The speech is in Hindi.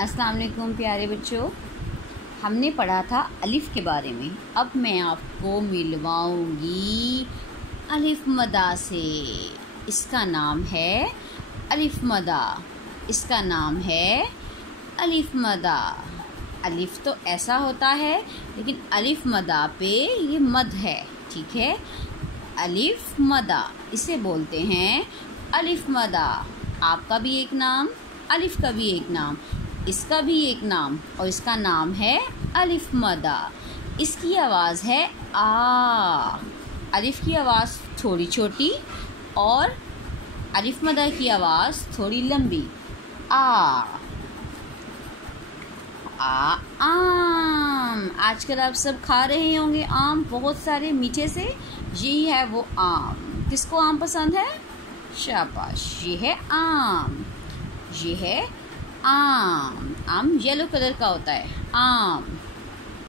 अस्सलाम वालेकुम प्यारे बच्चों, हमने पढ़ा था अलिफ़ के बारे में। अब मैं आपको मिलवाऊंगी अलिफ़ मदा से। इसका नाम है अलिफ़ मदा। इसका नाम है अलिफ़ मदा। अलिफ़ तो ऐसा होता है, लेकिन अलिफ़ मदा पे ये मद है, ठीक है। अलिफ़ मदा इसे बोलते हैं अलिफ़ मदा। आपका भी एक नाम, अलिफ़ का भी एक नाम, इसका भी एक नाम, और इसका नाम है अलिफ़ मदा। इसकी आवाज़ है आ। अलिफ़ की आवाज़ थोड़ी छोटी और अलिफ़ मदा की आवाज़ थोड़ी लंबी। आ आम। आजकल आप सब खा रहे होंगे आम, बहुत सारे मीठे से। यही है वो आम। किसको आम पसंद है? शाबाश, ये है आम। ये है आम। आम येलो कलर का होता है, आम।